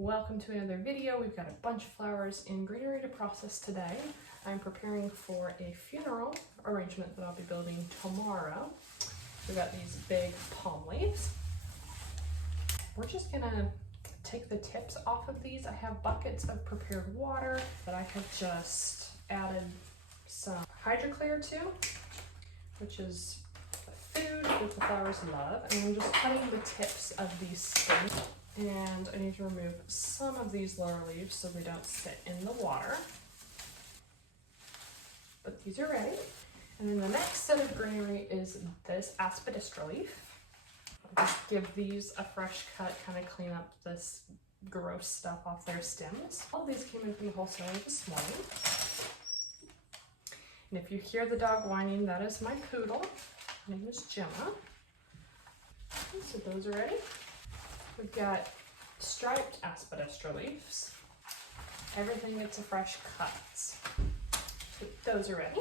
Welcome to another video. We've got a bunch of flowers in greenery to process today. I'm preparing for a funeral arrangement that I'll be building tomorrow. We've got these big palm leaves. We're just gonna take the tips off of these. I have buckets of prepared water that I have just added some hydroclear to, which is food that the flowers love. And I'm just cutting the tips of these stems. And I need to remove some of these lower leaves so they don't sit in the water. But these are ready. And then the next set of greenery is this aspidistra leaf. I'll just give these a fresh cut, kind of clean up this gross stuff off their stems. All of these came in from the wholesaler this morning. And if you hear the dog whining, that is my poodle. Her name is Gemma. Okay, so those are ready. We've got striped aspidistra leaves. Everything gets a fresh cut. So those are ready.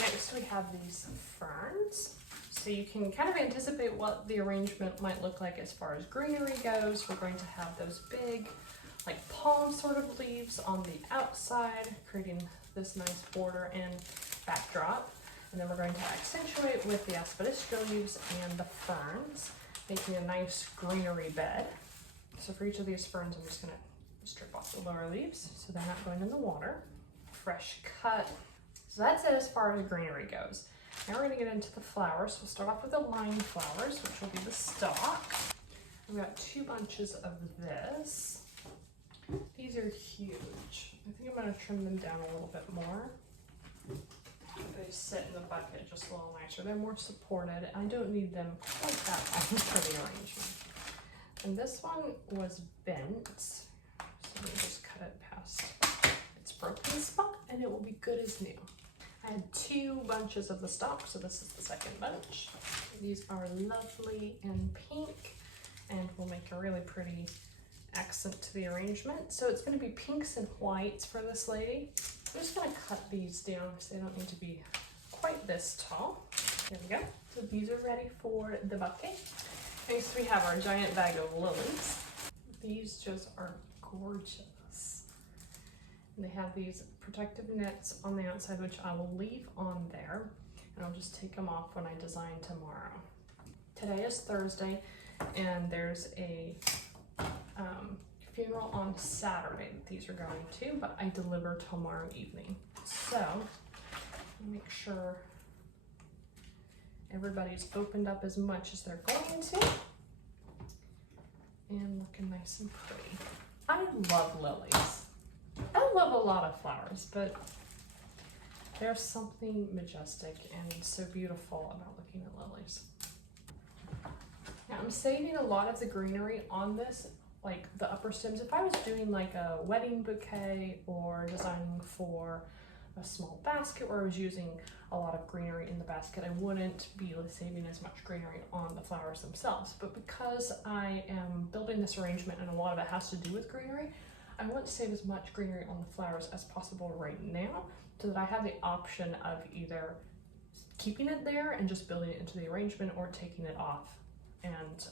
Next we have these ferns. So you can kind of anticipate what the arrangement might look like as far as greenery goes. We're going to have those big, like palm sort of leaves on the outside, creating this nice border and backdrop. And then we're going to accentuate with the aspidistra leaves and the ferns, making a nice greenery bed. So for each of these ferns, I'm just gonna strip off the lower leaves so they're not going in the water. Fresh cut. So that's it as far as greenery goes. Now we're gonna get into the flowers. We'll start off with the line flowers, which will be the stalk. I've got 2 bunches of this. These are huge. I think I'm gonna trim them down a little bit more. They sit in the bucket just a little nicer. They're more supported. I don't need them quite that long for the arrangement. And this one was bent, so let me just cut it past its broken spot and it will be good as new. I had 2 bunches of the stalk, so this is the second bunch. These are lovely and pink and will make a really pretty accent to the arrangement. So it's going to be pinks and whites for this lady. I'm just going to cut these down because they don't need to be quite this tall. There we go. So these are ready for the bucket. Next we have our giant bag of lilies. These just are gorgeous. And they have these protective nets on the outside, which I will leave on there. And I'll just take them off when I design tomorrow. Today is Thursday and there's a funeral on Saturday that these are going to, but I deliver tomorrow evening. So make sure everybody's opened up as much as they're going to and looking nice and pretty. I love lilies. I love a lot of flowers, but there's something majestic and so beautiful about looking at lilies. Now I'm saving a lot of the greenery on this, like the upper stems. If I was doing like a wedding bouquet or designing for a small basket where I was using a lot of greenery in the basket, I wouldn't be saving as much greenery on the flowers themselves. But because I am building this arrangement and a lot of it has to do with greenery, I want to save as much greenery on the flowers as possible right now so that I have the option of either keeping it there and just building it into the arrangement or taking it off and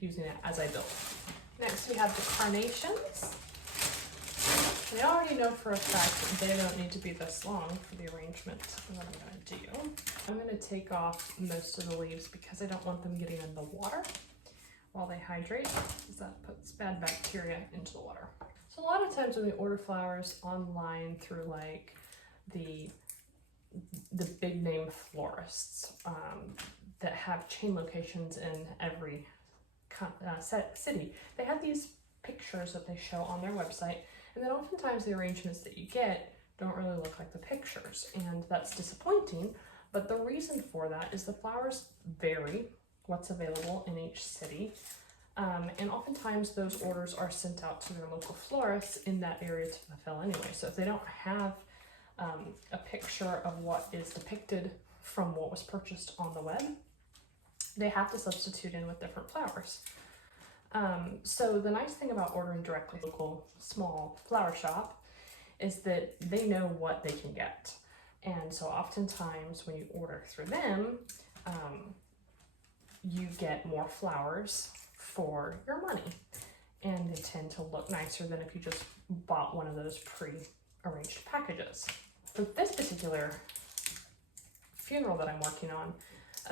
using it as I build. Next we have the carnations. I already know for a fact that they don't need to be this long for the arrangement that I'm going to do. I'm going to take off most of the leaves because I don't want them getting in the water while they hydrate, because that puts bad bacteria into the water. So a lot of times when we order flowers online through like the big name florists that have chain locations in every city, they have these pictures that they show on their website, and then oftentimes the arrangements that you get don't really look like the pictures, and that's disappointing. But the reason for that is the flowers vary what's available in each city, and oftentimes those orders are sent out to their local florists in that area to fulfill anyway. So if they don't have a picture of what is depicted from what was purchased on the web, they have to substitute in with different flowers. So the nice thing about ordering directly from a local small flower shop is that they know what they can get. And so oftentimes when you order through them, you get more flowers for your money. And they tend to look nicer than if you just bought one of those pre-arranged packages. For this particular funeral that I'm working on,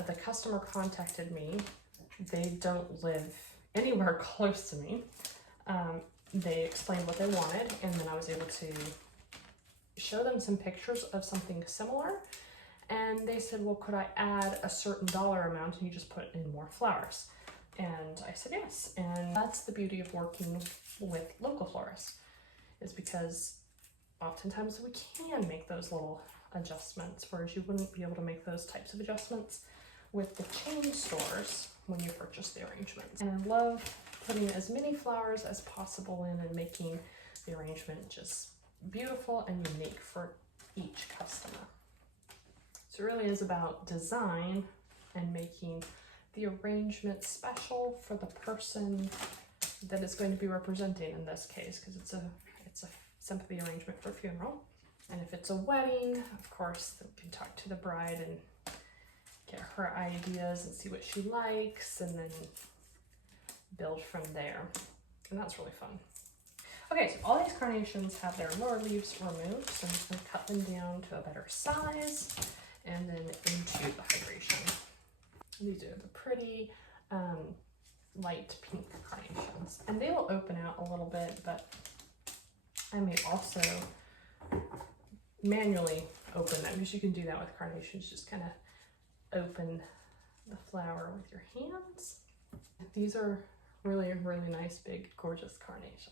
the customer contacted me. They don't live anywhere close to me. They explained what they wanted, and then I was able to show them some pictures of something similar. And they said, well, could I add a certain dollar amount and you just put in more flowers? And I said yes. And that's the beauty of working with local florists, is because oftentimes we can make those little adjustments, whereas you wouldn't be able to make those types of adjustments with the chain stores when you purchase the arrangements. And I love putting as many flowers as possible in and making the arrangement just beautiful and unique for each customer. So it really is about design and making the arrangement special for the person that it's going to be representing in this case, because it's a sympathy arrangement for a funeral. And if it's a wedding, of course, we can talk to the bride and get her ideas and see what she likes, and then build from there. And that's really fun. Okay, so all these carnations have their lower leaves removed, so I'm just going to cut them down to a better size and then into the hydration. These are the pretty light pink carnations, and they will open out a little bit, but I may also manually open them, because you can do that with carnations. Just kind of open the flower with your hands. These are really, really nice, big, gorgeous carnations.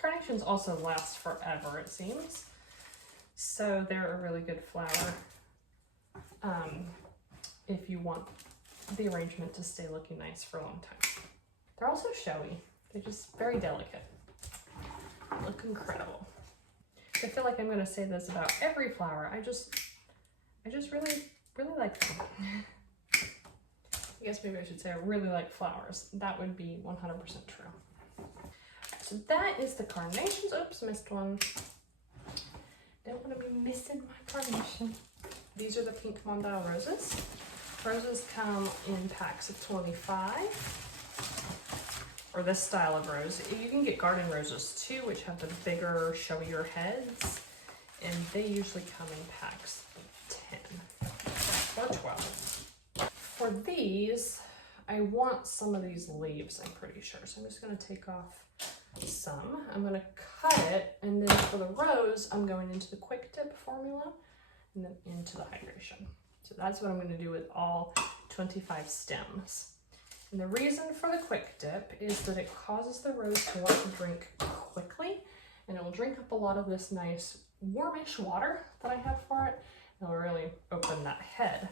Carnations also last forever, it seems. So they're a really good flower if you want the arrangement to stay looking nice for a long time. They're also showy. They're just very delicate. Look incredible. I feel like I'm going to say this about every flower. I just really, really like them. I guess maybe I should say I really like flowers. That would be 100% true. So that is the carnations. Oops, missed one. Don't want to be missing my carnation. These are the pink Mondale roses. Roses come in packs of 25, or this style of rose. You can get garden roses too, which have the bigger, showier heads, and they usually come in packs of 10 or 12. For these, I want some of these leaves, I'm pretty sure. So I'm just going to take off some. I'm going to cut it, and then for the rose, I'm going into the quick dip formula and then into the hydration. So that's what I'm going to do with all 25 stems. And the reason for the quick dip is that it causes the rose to want to drink quickly, and it will drink up a lot of this nice warmish water that I have for it. It'll really open that head.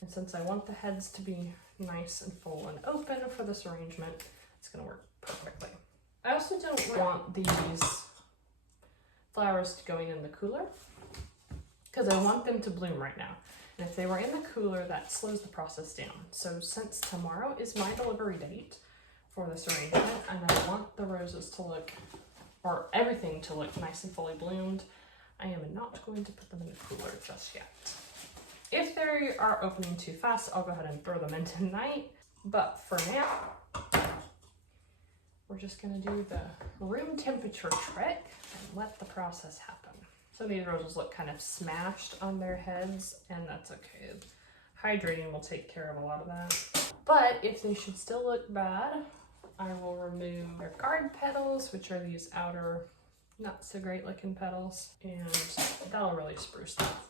And since I want the heads to be nice and full and open for this arrangement, it's going to work perfectly. I also don't want these flowers to go in the cooler, because I want them to bloom right now. And if they were in the cooler, that slows the process down. So since tomorrow is my delivery date for this arrangement, and I want the roses to look, or everything to look nice and fully bloomed, I am not going to put them in the cooler just yet. If they are opening too fast, I'll go ahead and throw them in tonight. But for now, we're just gonna do the room temperature trick and let the process happen. So these roses look kind of smashed on their heads, and that's okay. Hydrating will take care of a lot of that. But if they should still look bad, I will remove their guard petals, which are these outer, not so great looking petals, and that'll really spruce them up.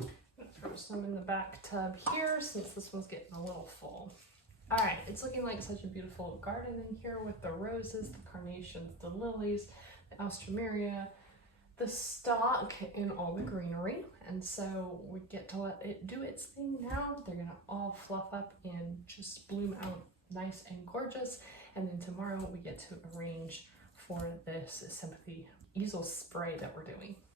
I'm gonna throw some in the back tub here, since this one's getting a little full. All right, it's looking like such a beautiful garden in here with the roses, the carnations, the lilies, the alstroemeria, the stock, and all the greenery. And so we get to let it do its thing now. They're gonna all fluff up and just bloom out nice and gorgeous. And then tomorrow we get to arrange for this sympathy easel spray that we're doing.